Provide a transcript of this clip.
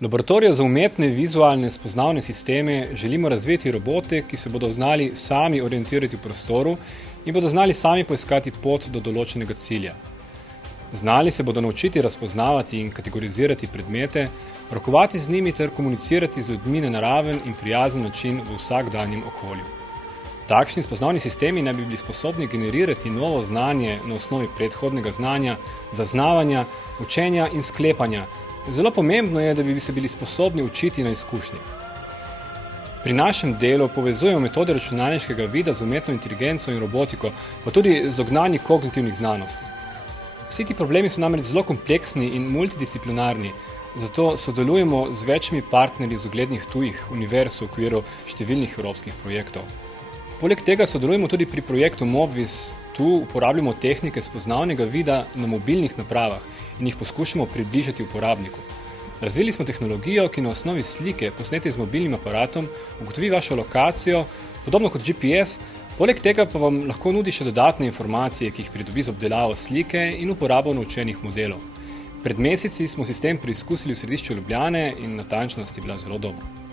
Laboratorijo za umetne vizualne spoznavne sisteme želimo razviti robote, ki se bodo znali sami orientirati v prostoru in bodo znali sami poiskati pot do določenega cilja. Znali se bodo naučiti razpoznavati in kategorizirati predmete, rokovati z njimi ter komunicirati z ljudmi na naraven in prijazen način v vsakdanjem okolju. Takšni spoznavni sistemi naj bi bili sposobni generirati novo znanje na osnovi predhodnega znanja, zaznavanja, učenja in sklepanja. Zelo pomembno je, da bi se bili sposobni učiti na izkušnjah. Pri našem delu povezujemo metode računalniškega vida z umetno inteligenco in robotiko, pa tudi z dognanji kognitivnih znanosti. Vsi ti problemi so namreč zelo kompleksni in multidisciplinarni, zato sodelujemo z večjimi partnerji z uglednih tujih univerz v okviru številnih evropskih projektov. Poleg tega sodelujemo tudi pri projektu Mobvis. Tu uporabljamo tehnike spoznavnega vida na mobilnih napravah in jih poskušamo približati uporabniku. Razvili smo tehnologijo, ki na osnovi slike, posnete z mobilnim aparatom, ugotovi vašo lokacijo, podobno kot GPS, poleg tega pa vam lahko nudi še dodatne informacije, ki jih pridobi z obdelavo slike in uporabo naučenih modelov. Pred meseci smo sistem preizkusili v središču Ljubljane in natančnost je bila zelo dobra.